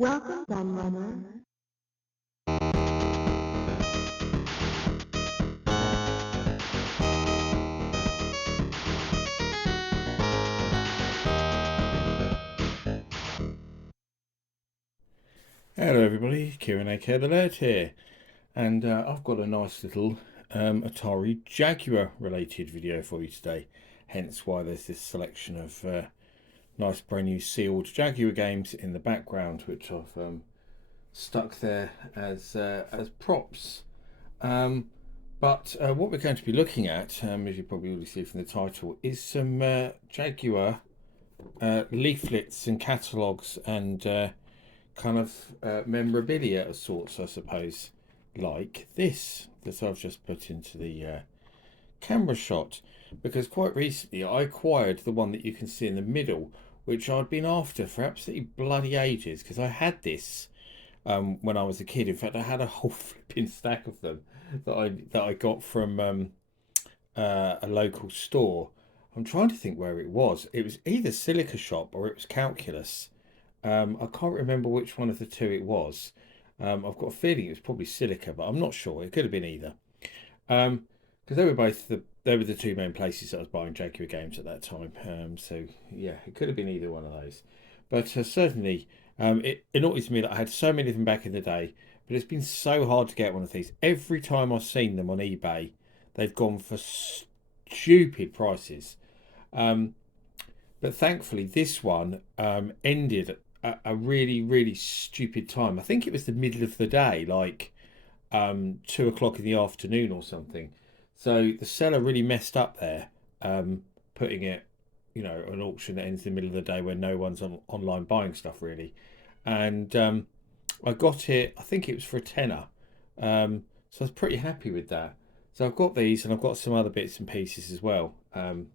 Welcome, Gunrunner. Hello everybody, Kieran aka The Laird here, and I've got a nice little Atari Jaguar related video for you today, hence why there's this selection of nice brand new sealed Jaguar games in the background which I've stuck there as props. Um, but what we're going to be looking at, as you probably already see from the title, is some Jaguar leaflets and catalogues and kind of memorabilia of sorts, I suppose, like this that I've just put into the camera shot. Because quite recently I acquired the one that you can see in the middle, which I'd been after for absolutely bloody ages. Because I had this when I was a kid. In fact, I had a whole flipping stack of them that I got from a local store. I'm trying to think where it was. It was either Silica Shop or it was Calculus. I can't remember which one of the two it was. I've got a feeling it was probably Silica, but I'm not sure. It could have been either. Because they were both the two main places that I was buying Jaguar games at that time. So yeah, it could have been either one of those. But certainly, it annoys me that I had so many of them back in the day. But it's been so hard to get one of these. Every time I've seen them on eBay, they've gone for stupid prices. Um, but thankfully, this one ended a really, really stupid time. I think it was the middle of the day, like 2 o'clock in the afternoon or something. So the seller really messed up there, putting it, an auction that ends in the middle of the day when no one's online buying stuff really. And I got it, I think it was for a tenner. So I was pretty happy with that. So I've got these and I've got some other bits and pieces as well to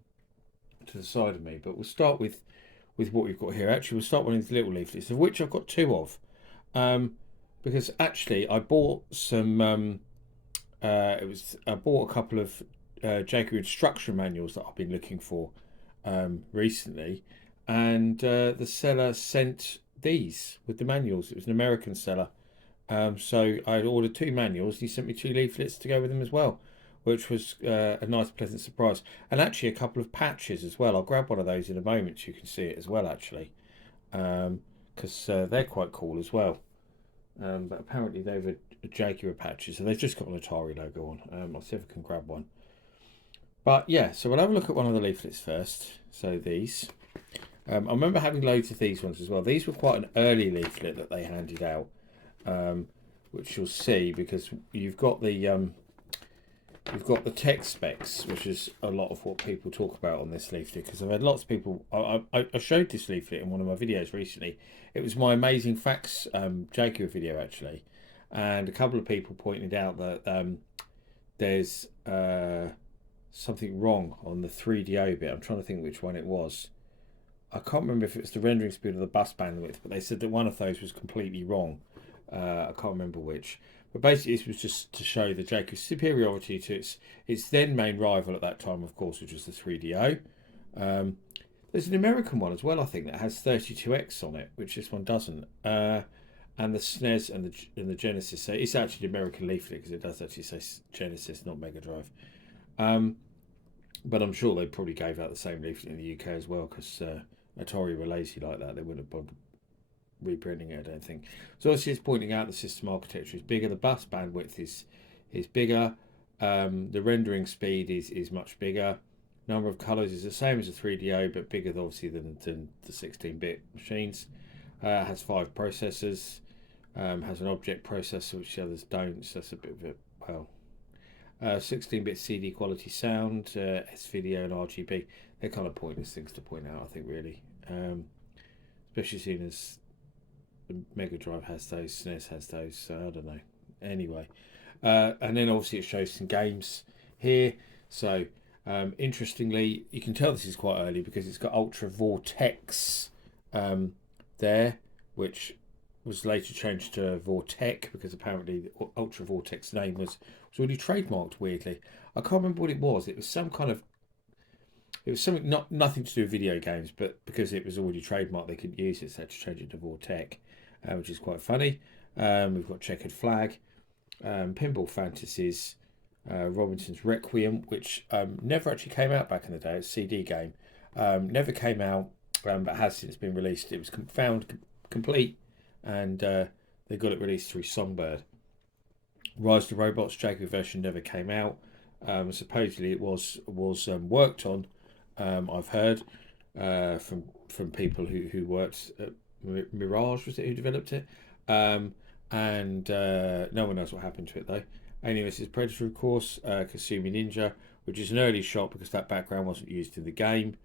the side of me. But we'll start with what we've got here. Actually, we'll start with these little leaflets, of which I've got two of. Um, because actually, I bought some. I bought a couple of Jaguar instruction manuals that I've been looking for recently, and the seller sent these with the manuals. It was an American seller, so I ordered two manuals. He sent me two leaflets to go with them as well, which was a nice, pleasant surprise. And actually, a couple of patches as well. I'll grab one of those in a moment so you can see it as well, actually, because they're quite cool as well. But apparently, they were Jaguar patches, so they've just got an Atari logo on. I'll see if I can grab one. But yeah, so we'll have a look at one of the leaflets first. So these. I remember having loads of these ones as well. These were quite an early leaflet that they handed out, which you'll see because you've got the text specs, which is a lot of what people talk about on this leaflet. Because I've had lots of people. I showed this leaflet in one of my videos recently. It was my Amazing Facts Jaguar video actually, and a couple of people pointed out that there's something wrong on the 3DO bit. I'm trying to think which one it was. I can't remember if it was the rendering speed or the bus bandwidth, but they said that one of those was completely wrong. I can't remember which. But basically, this was just to show the Jaguar's superiority to its then main rival at that time, of course, which was the 3DO. There's an American one as well, I think, that has 32X on it, which this one doesn't. And the SNES and the Genesis. So it's actually the American leaflet because it does actually say Genesis, not Mega Drive. But I'm sure they probably gave out the same leaflet in the UK as well because Atari were lazy like that. They wouldn't have bothered reprinting it, I don't think. So obviously it's pointing out the system architecture is bigger. The bus bandwidth is bigger. The rendering speed is much bigger. Number of colours is the same as a 3DO, but bigger obviously than the 16-bit machines. Has 5 processors. Has an object processor, which the others don't. So that's a bit of a 16-bit CD quality sound, S-video and RGB. They're kind of pointless things to point out, I think, really. Especially seeing as the Mega Drive has those, SNES has those, so I don't know. Anyway, and then obviously it shows some games here. So interestingly, you can tell this is quite early because it's got Ultra Vortex there, which was later changed to Vortec because apparently the Ultra Vortex name was already trademarked weirdly. I can't remember what it was. It was some kind of. It was something nothing to do with video games, but because it was already trademarked, they couldn't use it, so they had to change it to Vortec. which is quite funny. We've got Checkered Flag, Pinball Fantasies, Robinson's Requiem, which never actually came out back in the day. It's a CD game. Never came out, but has since been released. It was found complete, and they got it released through Songbird. Rise to Robots Jaguar version never came out. Supposedly it was worked on. I've heard from people who worked at Mirage, was it, who developed it? And no one knows what happened to it though. Anyway, this is Predator, of course, Kasumi Ninja, which is an early shot because that background wasn't used in the game.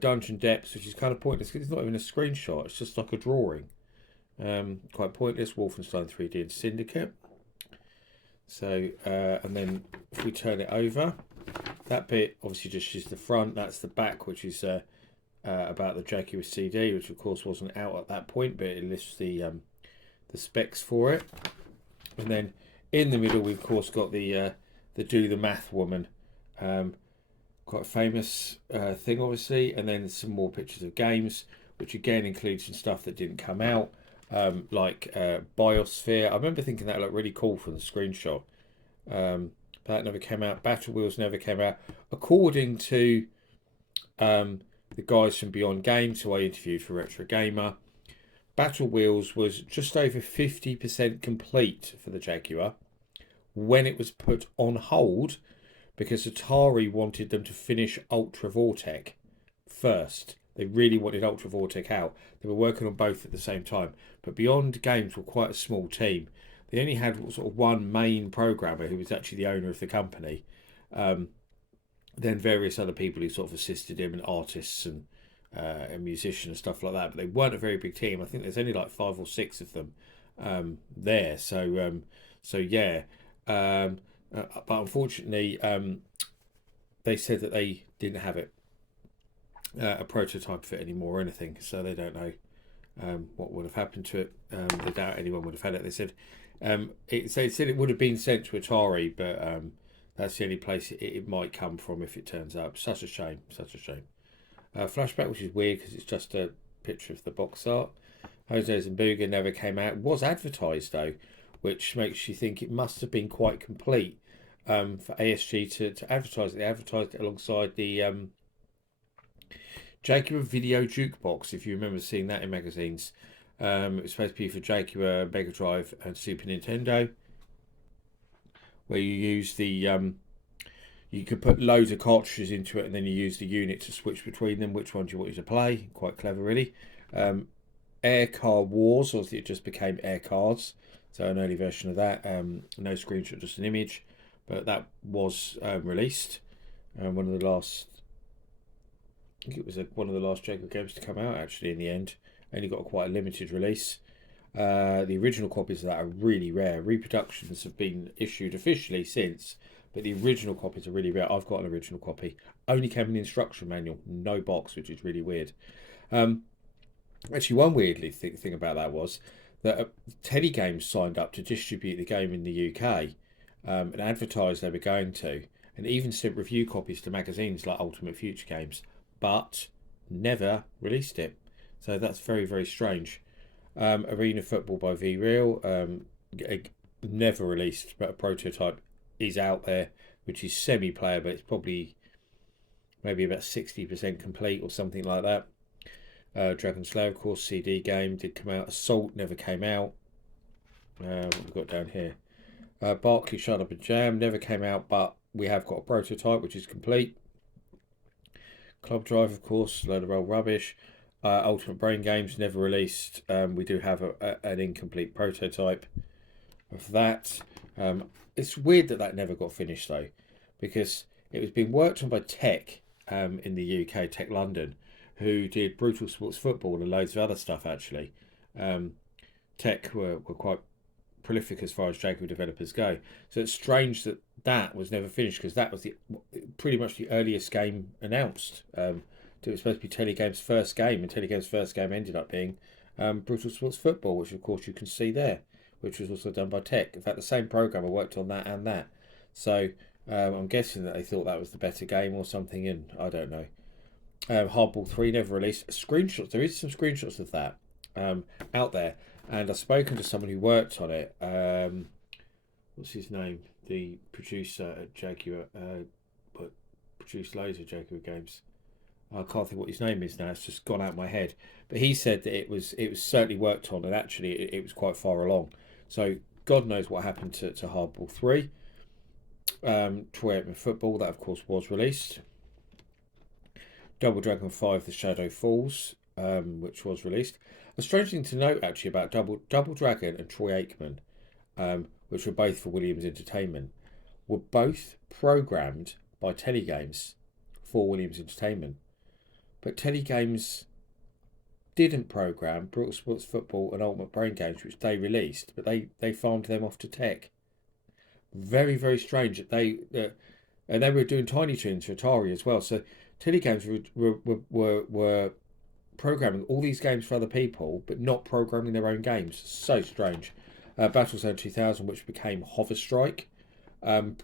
Dungeon Depths, which is kind of pointless because it's not even a screenshot, it's just like a drawing. Quite pointless. Wolfenstein 3D and Syndicate. So, and then if we turn it over, that bit obviously just is the front, that's the back, which is about the Jaguar CD, which of course wasn't out at that point, but it lists the specs for it. And then in the middle, we've of course got the Do the Math woman, quite a famous thing, obviously. And then some more pictures of games, which again includes some stuff that didn't come out, like Biosphere. I remember thinking that looked really cool from the screenshot. But that never came out. Battle Wheels never came out. According to the guys from Beyond Games who I interviewed for Retro Gamer, Battle Wheels was just over 50% complete for the Jaguar when it was put on hold because Atari wanted them to finish Ultra Vortec first. They really wanted Ultra Vortec out. They were working on both at the same time. But Beyond Games were quite a small team. They only had sort of one main programmer who was actually the owner of the company. Then various other people who sort of assisted him, and artists and musicians and stuff like that. But they weren't a very big team. I think there's only like 5 or 6 of them there. So yeah. But unfortunately, they said that they didn't have it a prototype of it anymore or anything. So they don't know what would have happened to it. They doubt anyone would have had it. They said they said it would have been sent to Atari, but that's the only place it might come from if it turns up. Such a shame. Such a shame. Flashback, which is weird because it's just a picture of the box art. Jose's and Booga never came out. It was advertised though, which makes you think it must have been quite complete for ASG to advertise it. They advertised it alongside the Jaguar Video Jukebox, if you remember seeing that in magazines. It was supposed to be for Jaguar, Mega Drive and Super Nintendo, where you use the you could put loads of cartridges into it and then you use the unit to switch between them, which ones you wanted to play. Quite clever, really. Air Car Wars, obviously it just became Air Cards, so an early version of that. No screenshot, just an image, but that was released. One of the last, I think it was one of the last Jaguar games to come out actually in the end. Only got quite a limited release. The original copies of that are really rare. Reproductions have been issued officially since, but the original copies are really rare. I've got an original copy. Only came in the instruction manual, no box, which is really weird. Actually, one weirdly thing about that was that Telegames signed up to distribute the game in the UK and advertised they were going to, and even sent review copies to magazines like Ultimate Future Games, but never released it. So that's very, very strange. Arena Football by V-Real, never released, but a prototype is out there, which is semi-player, but it's probably maybe about 60% complete or something like that. Dragon Slayer, of course, CD game did come out. Assault never came out. What we've got down here. Barkley, Shut Up and Jam never came out, but we have got a prototype which is complete. Club Drive, of course, load of old rubbish. Ultimate Brain Games never released. We do have an incomplete prototype of that. It's weird that never got finished though, because it was being worked on by Tech in the UK, Tech London, who did Brutal Sports Football and loads of other stuff actually. Tech were quite prolific as far as Jaguar developers go. So it's strange that was never finished, because that was pretty much the earliest game announced. It was supposed to be Telegame's first game, and Telegame's first game ended up being Brutal Sports Football, which of course you can see there, which was also done by Tech. In fact, the same programmer worked on that and that. So I'm guessing that they thought that was the better game or something, and I don't know. Hardball 3 never released. Screenshots, there is some screenshots of that out there. and I've spoken to someone who worked on it. What's his name? The producer at Jaguar, but produced loads of Jaguar games. I can't think what his name is now. It's just gone out of my head. But he said that it was certainly worked on, and actually it was quite far along. So God knows what happened to Hardball 3. Troy Aikman Football, that of course was released. Double Dragon 5, The Shadow Falls, which was released. A strange thing to note actually about Double Dragon and Troy Aikman, which were both for Williams Entertainment, were both programmed by Telegames for Williams Entertainment. But Telegames didn't program Brooks Sports Football and Ultimate Brain Games, which they released, but they farmed them off to Tech. Very, very strange. They were doing Tiny Toons for Atari as well. So Telegames were programming all these games for other people, but not programming their own games. So strange. Battlezone 2000, which became Hover Strike. Though,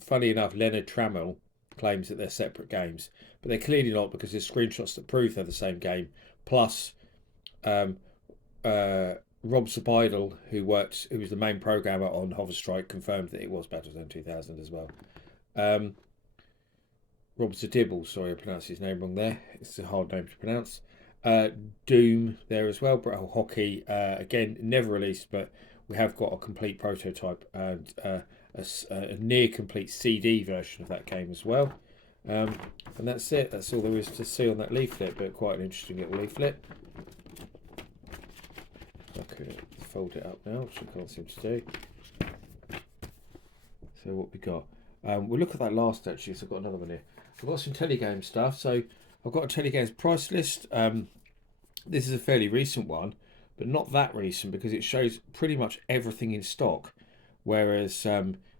funny enough, Leonard Trammell claims that they're separate games, but they're clearly not, because there's screenshots that prove they're the same game. Plus, Rob Zabidal, who was the main programmer on Hover Strike, confirmed that it was Battlezone 2000 as well. Rob Zabidal, sorry, I pronounced his name wrong there. It's a hard name to pronounce. Doom there as well. Brittle Hockey, again, never released, but we have got a complete prototype and a near complete CD version of that game as well. And that's it. That's all there is to see on that leaflet, but quite an interesting little leaflet. I could fold it up now, which I can't seem to do. So what we got? We'll look at that last actually, so I've got another one here. I've got some Telegame stuff. So I've got a Telegames price list. This is a fairly recent one, but not that recent, because it shows pretty much everything in stock. Whereas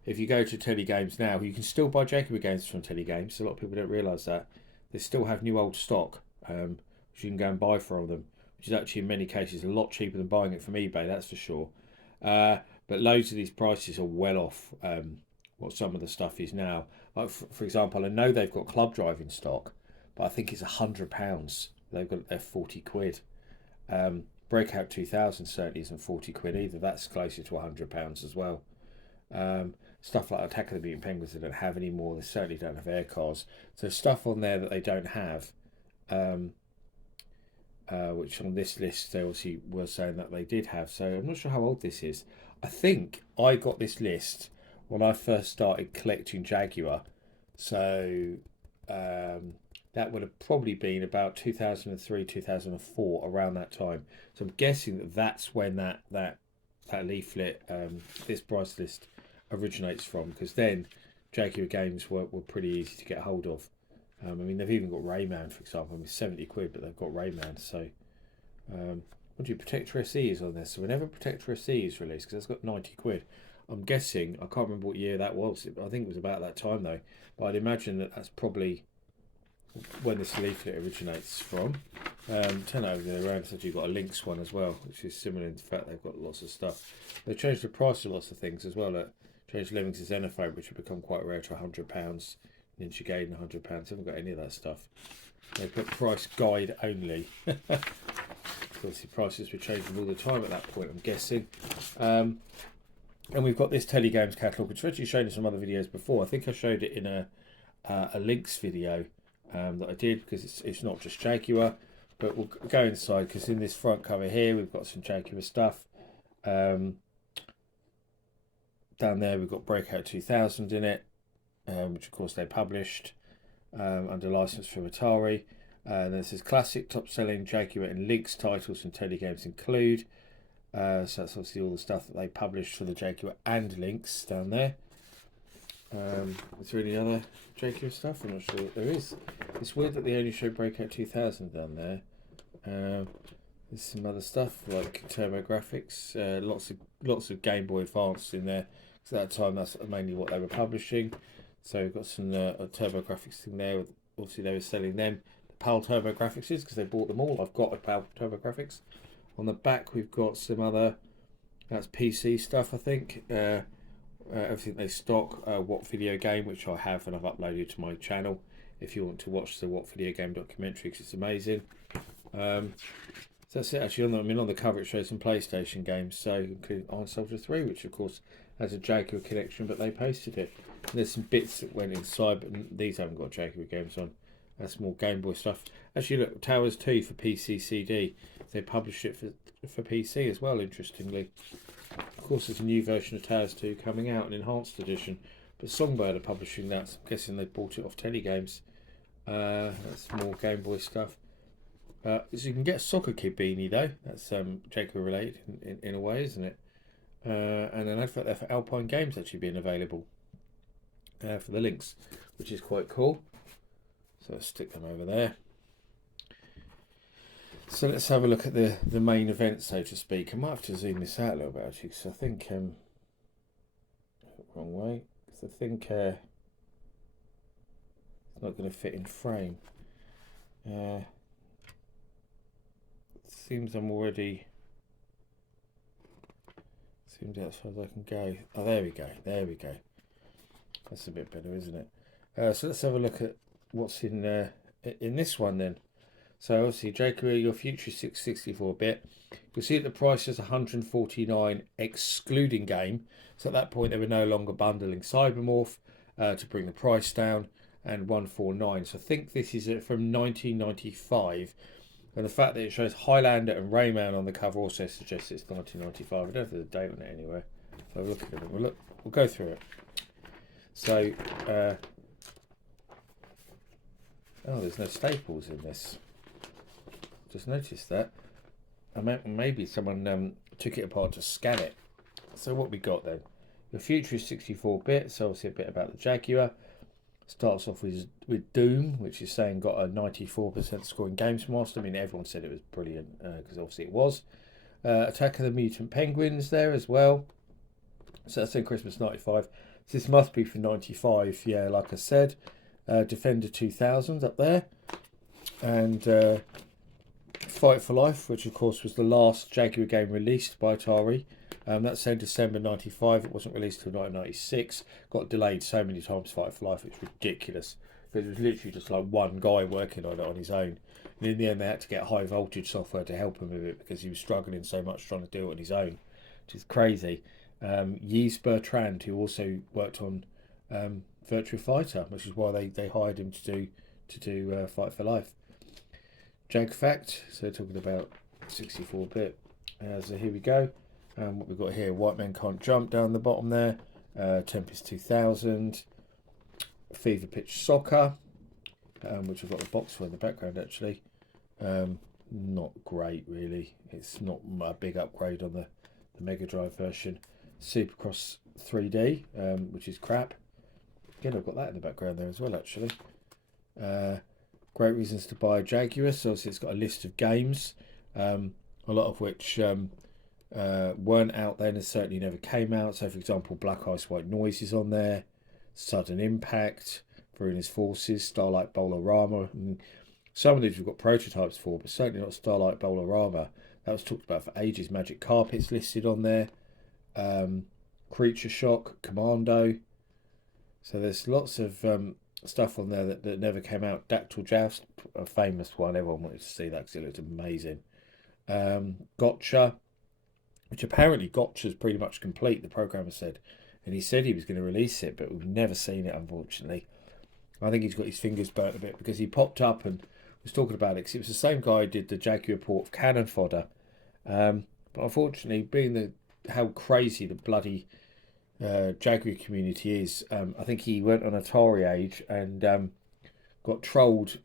if you go to Telegames now, you can still buy Jaguar games from Telegames. A lot of people don't realise that. They still have new old stock, which you can go and buy from them, which is actually in many cases a lot cheaper than buying it from eBay, that's for sure. But loads of these prices are well off what some of the stuff is now. Like for example, I know they've got Club Drive in stock, but I think it's £100. They've got their 40 quid. Breakout 2000 certainly isn't 40 quid either. That's closer to £100 as well. Stuff like Attack of the Mutant Penguins they don't have anymore. They certainly don't have air cars. So stuff on there that they don't have, which on this list they obviously were saying that they did have. So I'm not sure how old this is. I think I got this list when I first started collecting Jaguar. So that would have probably been about 2003, 2004, around that time. So I'm guessing that that's when that leaflet, this price list, originates from, because then Jaguar games were pretty easy to get hold of. I mean, they've even got Rayman, for example. I mean, 70 quid, but they've got Rayman. So, what do you, Protector SE is on this. So whenever Protector SE is released, because that's got 90 quid, I'm guessing, I can't remember what year that was. I think it was about that time though. But I'd imagine that that's probably when this leaflet originates from. Turn it over there around, so you've got a Lynx one as well, which is similar in fact. They've got lots of stuff. They changed the price of lots of things as well. Changed Lemmings' Xenophobe, which have become quite rare, to £100. Ninja Gaiden, £100. Haven't got any of that stuff. They put price guide only. Obviously prices were changing all the time at that point, I'm guessing. And we've got this Telegames catalogue, which I've actually shown in some other videos before. I think I showed it in a Lynx video that I did, because it's not just Jaguar. But we'll go inside, because in this front cover here we've got some Jaguar stuff. Down there we've got Breakout 2000 in it, which of course they published under license from Atari. Then it says classic, top-selling Jaguar and Lynx titles from Telegames include. So that's obviously all the stuff that they published for the Jaguar and Lynx down there. Is there any other Jaguar stuff? I'm not sure that there is. It's weird that they only show Breakout 2000 down there. There's some other stuff like TurboGrafx, lots of Game Boy Advance in there. So at that time, that's mainly what they were publishing. So we've got some TurboGrafx thing there. Obviously, they were selling them. The PAL TurboGrafx because they bought them all. I've got a PAL TurboGrafx. On the back, we've got some other, that's PC stuff, I think. Everything they stock. What Video Game, which I have and I've uploaded to my channel. If you want to watch the What Video Game documentary, because it's amazing. So that's it. Actually, on the cover it shows some PlayStation games, so including Iron Soldier 3, which of course has a Jaguar connection, but they posted it. And there's some bits that went inside, but these haven't got Jaguar games on. That's more Game Boy stuff. Actually, look, Towers 2 for PC CD. They published it for PC as well, interestingly. Of course, there's a new version of Towers 2 coming out, an enhanced edition. But Songbird are publishing that, so I'm guessing they bought it off Telegames. That's more Game Boy stuff. So you can get a Soccer Kid beanie though. That's Jaguar related in a way, isn't it? And an advert there for Alpine Games actually being available for the links, which is quite cool. So let's stick them over there. So let's have a look at the main event, so to speak. I might have to zoom this out a little bit actually, because I think wrong way. Because I think it's not going to fit in frame. Seems I'm already. Seems out as far as I can go. Oh, there we go. There we go. That's a bit better, isn't it? So let's have a look at what's in this one then. So obviously, Jaguar, your future is 664-bit. You'll see that the price is $149 excluding game. So at that point, they were no longer bundling Cybermorph to bring the price down, and $149. So I think this is from 1995. And the fact that it shows Highlander and Rayman on the cover also suggests it's 1995. I don't know if there's a date on it anywhere. So we'll look at it. We'll go through it. So, oh, there's no staples in this. Just noticed that. Maybe someone took it apart to scan it. So what we got then? The future is 64-bit, so obviously a bit about the Jaguar. Starts off with Doom, which is saying got a 94% score in Games Master. I mean, everyone said it was brilliant because obviously it was. Attack of the Mutant Penguins there as well. So that's in Christmas 95. So this must be for 95, yeah, like I said. Defender 2000 up there. And Fight for Life, which of course was the last Jaguar game released by Atari. That's saying December 95. It wasn't released till 1996. Got delayed so many times, Fight for Life. It's ridiculous. Because it was literally just like one guy working on it on his own. And in the end, they had to get high voltage software to help him with it because he was struggling so much trying to do it on his own, which is crazy. Yves Bertrand, who also worked on Virtua Fighter, which is why they hired him to do Fight for Life. Jag Fact, so talking about 64-bit. So here we go. What we've got here, White Men Can't Jump down the bottom there. Tempest 2000. Fever Pitch Soccer, which I've got the box for in the background actually. Not great really. It's not a big upgrade on the Mega Drive version. Supercross 3D, which is crap. Again, I've got that in the background there as well actually. Great reasons to buy a Jaguar. So obviously it's got a list of games, a lot of which weren't out then and certainly never came out. So for example, Black Ice White Noise is on there. Sudden Impact, Veruna's Forces, Starlight Bowlerama. And some of these we've got prototypes for, but certainly not Starlight Bowlerama. That was talked about for ages. Magic Carpet's listed on there. Creature Shock, Commando. So there's lots of stuff on there that never came out. Dactyl Joust, a famous one. Everyone wanted to see that because it looked amazing. Gotcha, which apparently Gotcha's pretty much complete, the programmer said. And he said he was going to release it, but we've never seen it, unfortunately. I think he's got his fingers burnt a bit because he popped up and was talking about it because it was the same guy who did the Jaguar port of Cannon Fodder. But unfortunately, being how crazy the bloody Jaguar community is, I think he went on Atari Age and got trolled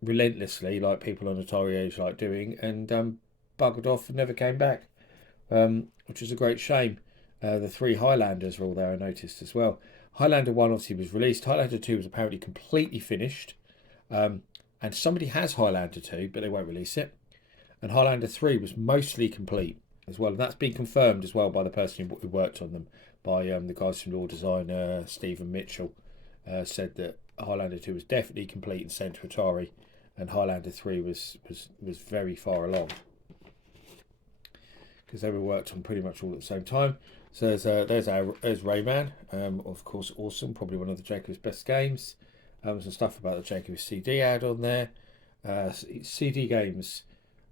relentlessly, like people on Atari Age like doing, and buggered off and never came back, which is a great shame. The 3 Highlanders are all there, I noticed as well. Highlander 1 obviously was released. Highlander 2 was apparently completely finished. And somebody has Highlander 2, but they won't release it. And Highlander 3 was mostly complete as well. And that's been confirmed as well by the person who worked on them, by the guys from Law Design, Stephen Mitchell, said that Highlander 2 was definitely complete and sent to Atari. And Highlander 3 was very far along, because they were worked on pretty much all at the same time. So there's Rayman, of course, awesome, probably one of the Jaguar's best games. Some stuff about the Jaguar CD ad on there. CD games,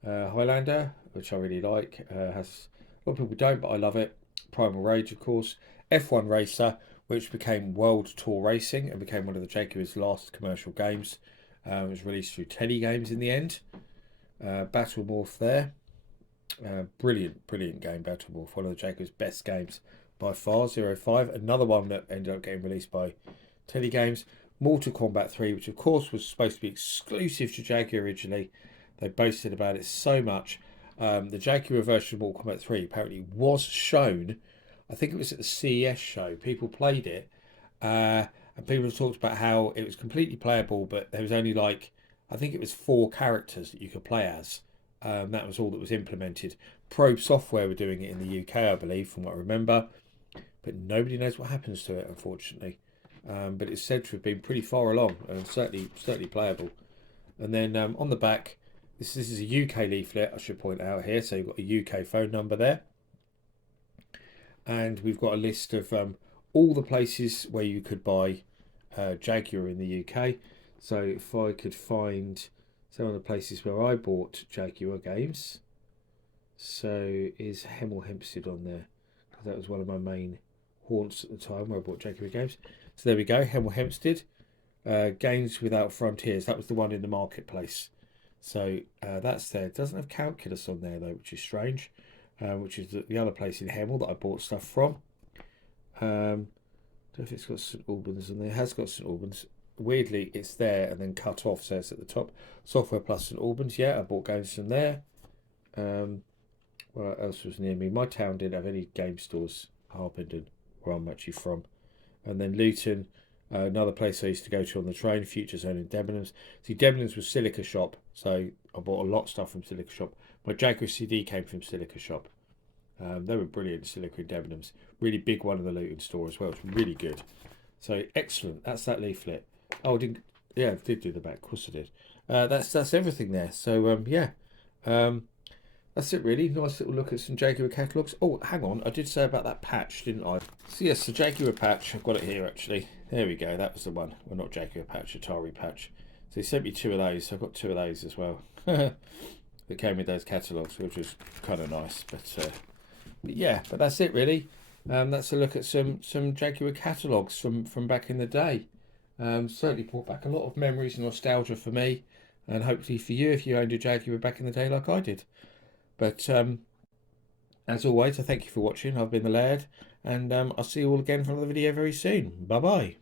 Highlander, which I really like. Has a lot of people don't, but I love it. Primal Rage, of course. F1 Racer, which became World Tour Racing and became one of the Jaguar's last commercial games. It was released through Teddy Games in the end. Battle Morph there. Brilliant game, Battle Morph. One of the Jaguar's best games by far. 05. Another one that ended up getting released by Teddy Games. Mortal Kombat 3, which of course was supposed to be exclusive to Jaguar originally. They boasted about it so much. The Jaguar version of Mortal Kombat 3 apparently was shown. I think it was at the CES show. People played it, and people talked about how it was completely playable, but there was only like, I think it was 4 characters that you could play as. That was all that was implemented. Probe Software were doing it in the UK, I believe, from what I remember, but nobody knows what happens to it, unfortunately. But it's said to have been pretty far along and certainly playable. And then on the back, this is a UK leaflet, I should point out here. So you've got a UK phone number there. And we've got a list of all the places where you could buy Jaguar in the UK. So if I could find some of the places where I bought Jaguar games. So is Hemel Hempstead on there? Because that was one of my main haunts at the time where I bought Jaguar games. So there we go, Hemel Hempstead. Games Without Frontiers. That was the one in the marketplace. So that's there. It doesn't have Calculus on there though, which is strange. Which is the other place in Hemel that I bought stuff from. Don't know if it's got St Albans on there. It has got St Albans. Weirdly, it's there and then cut off, so it's at the top. Software Plus St Albans. Yeah, I bought games from there. What else was near me? My town didn't have any game stores. Harpenden, where I'm actually from. And then Luton, another place I used to go to on the train, Future Zone in Debenhams. See, Debenhams was Silica Shop, so I bought a lot of stuff from Silica Shop. My Jaguar CD came from Silica Shop. They were brilliant, Silica in Debenhams. Really big one in the Luton store as well. It's really good. So excellent. That's that leaflet. Oh, I didn't. Yeah, I did do the back. Of course I did. That's everything there. So yeah. That's it really. Nice little look at some Jaguar catalogues. Oh, hang on. I did say about that patch, didn't I? So yes, the Jaguar patch. I've got it here actually. There we go. That was the one. Well, not Jaguar patch, Atari patch. So he sent me 2 of those. So I've got 2 of those as well. That came with those catalogues, which was kind of nice. But yeah, but that's it really. That's a look at some Jaguar catalogues from back in the day. Certainly brought back a lot of memories and nostalgia for me, and hopefully for you if you owned a Jaguar back in the day like I did. But as always, I thank you for watching. I've been the Laird, and I'll see you all again for another video very soon. Bye bye.